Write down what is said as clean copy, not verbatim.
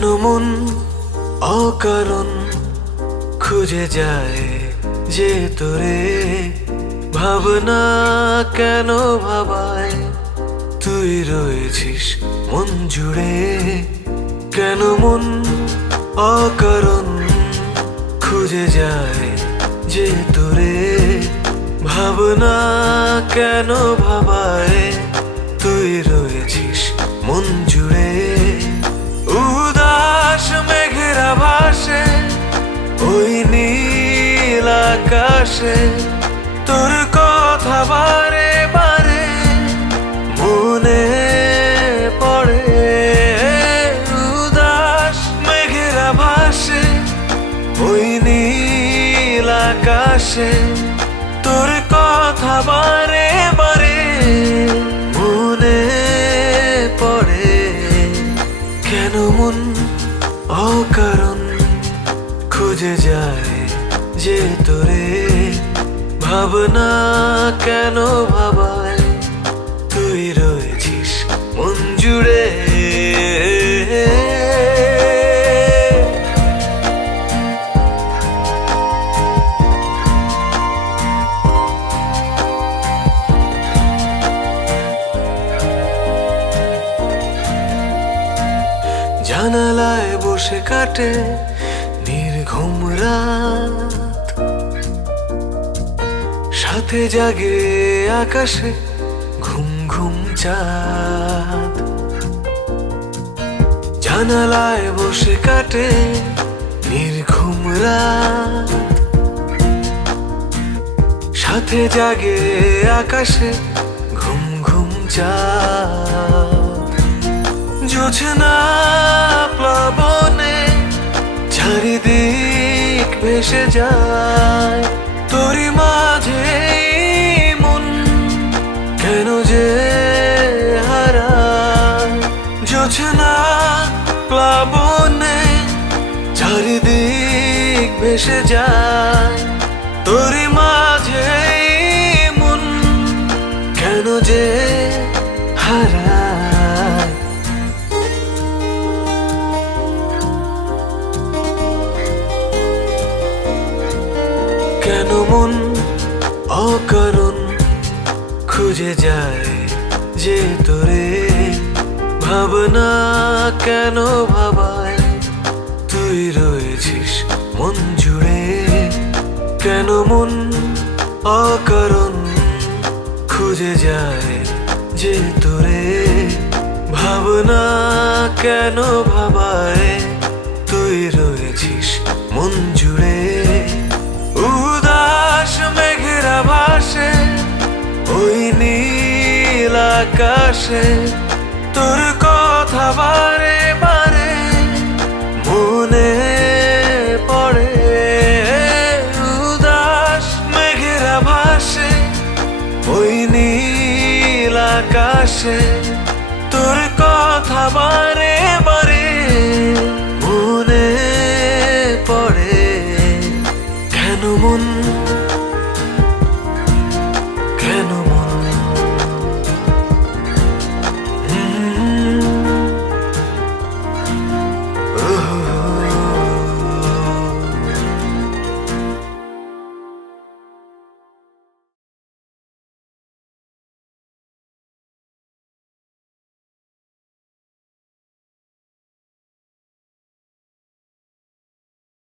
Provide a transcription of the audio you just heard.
কেন মন অকারণ খুঁজে যায় যে তোরে, ভাবনা কেন ভাবায় তুই রয়েছিস মন জুড়ে। কেন মন অকারণ খুঁজে যায় যে তোরে, ভাবনা কেন ভাবায় তুই রয়েছিস মন জুড়ে। উদাস মেঘেরা ভাসে ওই নীল আকাশে, তোর কথা বারে বারে মনে পড়ে। উদাস মেঘেরা ভাসে ওই নীল আকাশে, তোর কথা বারে বারে মনে পড়ে। কেন মন অকারণ খুঁজে যায় যে তোরে, ভাবনা কেন ভাবায় তুই রয়েছিস মন জুড়ে। জানালায় বসে কাটে নির্ঘুম রাত, সাথে জাগে আকাশে ঘুম ঘুম চাঁদ। জানালায় বসে কাটে নির্ঘুম রাত, সাথে জাগে আকাশে ঘুম ঘুম চাঁদ। জোছনা প্লাবনে চারিদিক ভেসে যায়, তোরই মাঝে মন কেন যে হারায়। জোছনা প্লাবনে চারিদিক ভেসে যায়, তোরই মাঝে মন কেন যে হারায়। কেন মন অকারণ খুঁজে যায় যে তোরে, ভাবনা কেন ভাবায় তুই রয়েছিস মন জুড়ে। কেন মন অকারণ খুঁজে যায় যে তোরে, ভাবনা কেন ভাবায় তুই রয়েছিস মন জুড়ে। উদাস মেঘেরা ভাসে ওই নীল আকাশে, তোর কথা বারে বারে মনে পড়ে। উদাস মেঘেরা ভাসে ওই নীল আকাশে, তোর কথা বারে বারে